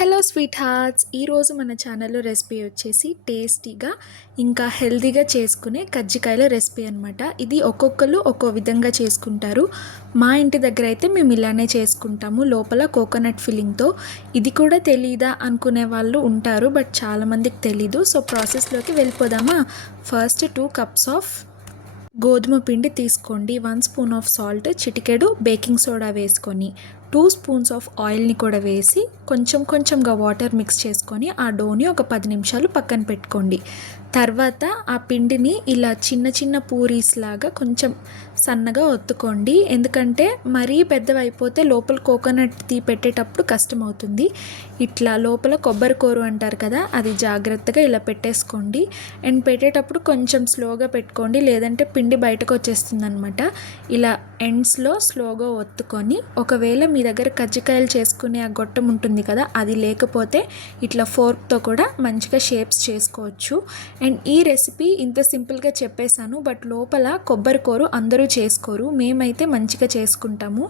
Hello sweet hearts ఈరోజు మన ఛానల్లో రెసిపీ వచ్చేసి టేస్టీగా ఇంకా హెల్తీగా చేసుకునే కజ్జికాయల రెసిపీ అనమాట ఇది ఒక్కొక్కరు ఒక్కో విధంగా చేసుకుంటారు. మా ఇంటి దగ్గర అయితే మేము ఇలానే చేసుకుంటాము లోపల కోకోనట్ ఫిల్లింగ్తో ఇది కూడా తెలీదా అనుకునే వాళ్ళు ఉంటారు బట్ చాలామందికి తెలీదు. సో ప్రాసెస్లోకి వెళ్ళిపోదామా? ఫస్ట్ టూ కప్స్ ఆఫ్ గోధుమ పిండి తీసుకోండి. వన్ స్పూన్ ఆఫ్ సాల్ట్ చిటికెడు బేకింగ్ సోడా వేసుకొని. టూ స్పూన్స్ ఆఫ్ ఆయిల్ని కూడా వేసి కొంచెం కొంచెంగా వాటర్ మిక్స్ చేసుకొని ఆ డోని ఒక పది నిమిషాలు పక్కన పెట్టుకోండి. తర్వాత ఆ పిండిని ఇలా చిన్న చిన్న పూరీస్ లాగా కొంచెం సన్నగా ఒత్తుకోండి. ఎందుకంటే మరీ పెద్దవైపోతే లోపల కోకోనట్ తీ పెట్టేటప్పుడు కష్టం అవుతుంది ఇట్లా లోపల కొబ్బరి కూర అంటారు కదా అది జాగ్రత్తగా ఇలా పెట్టేసుకోండి. అండ్ పెట్టేటప్పుడు కొంచెం స్లోగా పెట్టుకోండి. లేదంటే పిండి బయటకు వచ్చేస్తుంది అనమాట ఇలా ఎండ్స్లో స్లోగా ఒత్తుకొని ఒకవేళ మీ మీ దగ్గర కజ్జికాయలు చేసుకునే ఆ గొట్టం ఉంటుంది కదా అది లేకపోతే ఇట్లా ఫోర్క్తో కూడా మంచిగా షేప్స్ చేసుకోవచ్చు. అండ్ ఈ రెసిపీ ఇంత సింపుల్గా చెప్పేశాను బట్ లోపల కొబ్బరి కూర అందరూ చేసుకోరు మేమైతే మంచిగా చేసుకుంటాము.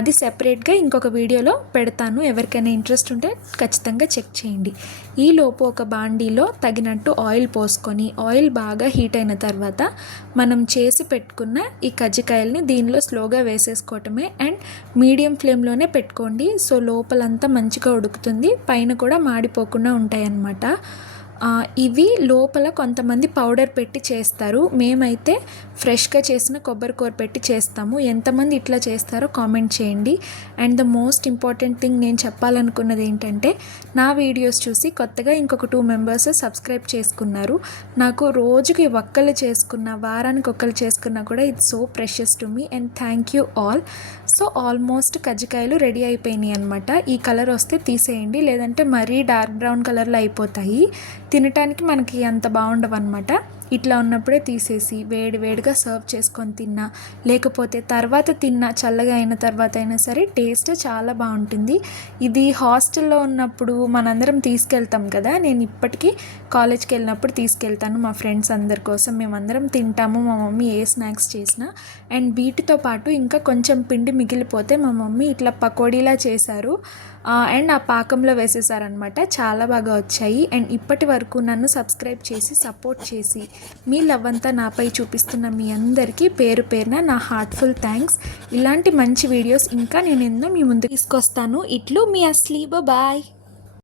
అది సెపరేట్గా ఇంకొక వీడియోలో పెడతాను ఎవరికైనా ఇంట్రెస్ట్ ఉంటే ఖచ్చితంగా చెక్ చేయండి. ఈ లోపు ఒక బాండీలో తగినట్టు ఆయిల్ పోసుకొని ఆయిల్ బాగా హీట్ అయిన తర్వాత మనం చేసి పెట్టుకున్న ఈ కజ్జికాయల్ని దీనిలో స్లోగా వేసేసుకోవటమే. అండ్ మీడియం ఫ్లేమ్లో ఫ్లేమ్లోనే పెట్టుకోండి. సో లోపలంతా మంచిగా ఉడుకుతుంది. పైన కూడా మాడిపోకుండా ఉంటాయి అన్నమాట ఇవి లోపల కొంతమంది పౌడర్ పెట్టి చేస్తారు. మేమైతే ఫ్రెష్గా చేసిన కొబ్బరి కూర పెట్టి చేస్తాము. ఎంతమంది ఇట్లా చేస్తారో కామెంట్ చేయండి. And the most important thing నేను చెప్పాలనుకున్నది ఏంటంటే నా వీడియోస్ చూసి కొత్తగా ఇంకొక టూ మెంబర్స్ సబ్స్క్రైబ్ చేసుకున్నారు. నాకు రోజుకి ఒక్కళ్ళు చేసుకున్న వారానికి ఒక్కళ్ళు చేసుకున్నా కూడా it's so precious to me. And thank you all. So almost కజ్జికాయలు రెడీ అయిపోయినాయి అనమాట ఈ కలర్ వస్తే తీసేయండి. లేదంటే మరీ డార్క్ బ్రౌన్ కలర్లో అయిపోతాయి. తినటానికి మనకి అంత బాగుండవు అనమాట ఇట్లా ఉన్నప్పుడే తీసేసి వేడి వేడిగా సర్వ్ చేసుకొని తిన్నా. లేకపోతే తర్వాత తిన్నా చల్లగా అయిన తర్వాత అయినా సరే టేస్ట్ చాలా బాగుంటుంది. ఇది హాస్టల్లో ఉన్నప్పుడు మనందరం తీసుకెళ్తాం కదా. నేను ఇప్పటికీ కాలేజ్కి వెళ్ళినప్పుడు తీసుకెళ్తాను. మా ఫ్రెండ్స్ అందరి కోసం మేమందరం తింటాము. మా మమ్మీ ఏ స్నాక్స్ చేసినా. అండ్ వీటితో పాటు ఇంకా కొంచెం పిండి మిగిలిపోతే మా మమ్మీ ఇట్లా పకోడీలా చేశారు. అండ్ ఆ పాకంలో వేసేసారనమాట చాలా బాగా వచ్చాయి. అండ్ ఇప్పటి వరకు నన్ను సబ్స్క్రైబ్ చేసి సపోర్ట్ చేసి మీ లవ్ అంతా నాపై చూపిస్తున్న మీ అందరికీ పేరు పేరున నా హార్ట్ఫుల్ థ్యాంక్స్ ఇలాంటి మంచి వీడియోస్ ఇంకా నేను ఎన్నో మీ ముందు తీసుకొస్తాను. ఇట్లు మీ అస్లీ బాయ్.